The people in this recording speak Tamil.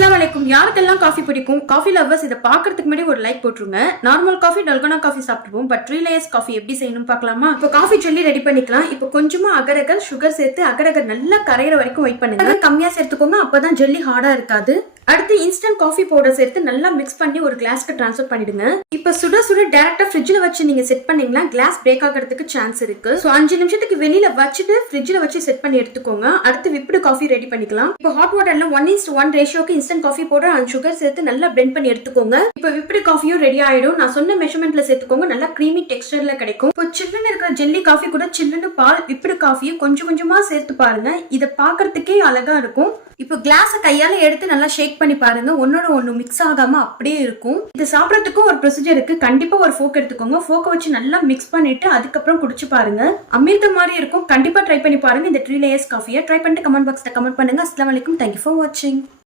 அஸ்ஸலாமு அலைக்கும். யாருக்கெல்லாம் காஃபி பிடிக்கும்? காஃபி லவர்ஸ் இதை பார்க்கறதுக்கு முன்னாடி ஒரு லைக் போட்டுருங்க. நார்மல் காஃபி, டல்கோனா காஃபி சாப்பிட்டுருவோம். பட் 3 லேயர்ஸ் காஃபி எப்படி செய்யணும் பார்க்கலாமா? இப்போ காஃபி ஜெல்லி ரெடி பண்ணிக்கலாம். இப்போ கொஞ்சமா அகரகர் சுகர் சேர்த்து அகரகர் நல்லா கரையிற வரைக்கும் வெயிட் பண்ணுங்க. கம்மியா சேர்த்துக்கோங்க, அப்பதான் ஜெல்லி ஹார்டா இருக்காது. அடுத்து இன்ஸ்டன்ட் காஃபி பவுடர் சேர்த்து நல்லா மிக்ஸ் பண்ணி ஒரு கிளாஸ்க்கு ட்ரான்ஸ்ஃபர் பண்ணிடுங்க. இப்போ சுட சுட டைரக்டா ஃப்ரிட்ஜ்ல வச்சு நீங்க செட் பண்ணீங்கன்னா கிளாஸ் பிரேக் ஆகிறதுக்கு சான்ஸ் இருக்கு. சோ 5 நிமிஷத்துக்கு வெளியில வச்சுட்டு ஃப்ரிட்ஜ்ல வச்சு செட் பண்ணி எடுத்துக்கோங்க. அடுத்து விப்டு காஃபி ரெடி பண்ணிக்கலாம். இப்போ ஹாட் வாட்டர்ல 1:1 ரேஷியோக்கு instant coffee powder and sugar சேர்த்து நல்லா பிளெண்ட் பண்ணி எடுத்துக்கோங்க. இப்போ விப்டு காஃபியும் ரெடி ஆயிடும். நான் சொன்ன மெஷர்மெண்ட்ல சேர்த்துக்கோங்க. நல்லா கிரீமி டெக்ஸ்டர்ல கிடைக்கும். இப்போ சில்லுன்னு இருக்கிற ஜெல்லி காஃபி கூட சில்லுன்னு பால் விப்டு காஃபியும் கொஞ்சம் கொஞ்சமா சேர்த்து பாருங்க. இதை பாக்குறதுக்கே அழகா இருக்கும். இப்போ கிளாஸை கையால எடுத்து நல்லா ஷேக் பண்ணி பாருங்க. ஒன்னோட ஒன்னு மிக்ஸ் ஆகாம அப்படியே இருக்கும். இது சாப்பிடறதுக்கும் ஒரு ப்ரொசீஜர் இருக்கு. கண்டிப்பா ஒரு ஃபோக் எடுத்துக்கோங்க. ஃபோக்கை வச்சு நல்லா மிக்ஸ் பண்ணிட்டு அதுக்கப்புறம் குடிச்சு பாருங்க. அமிர்த மாதிரி இருக்கும். கண்டிப்பா ட்ரை பண்ணி பாருங்க. இந்த 3 லேயர்ஸ் காஃபியை ட்ரை பண்ணிட்டு கமெண்ட் பாக்ஸ்ல கமெண்ட் பண்ணுங்க. அஸ்ஸலாமு அலைக்கும். தேங்க்யூ ஃபார் வாட்சிங்.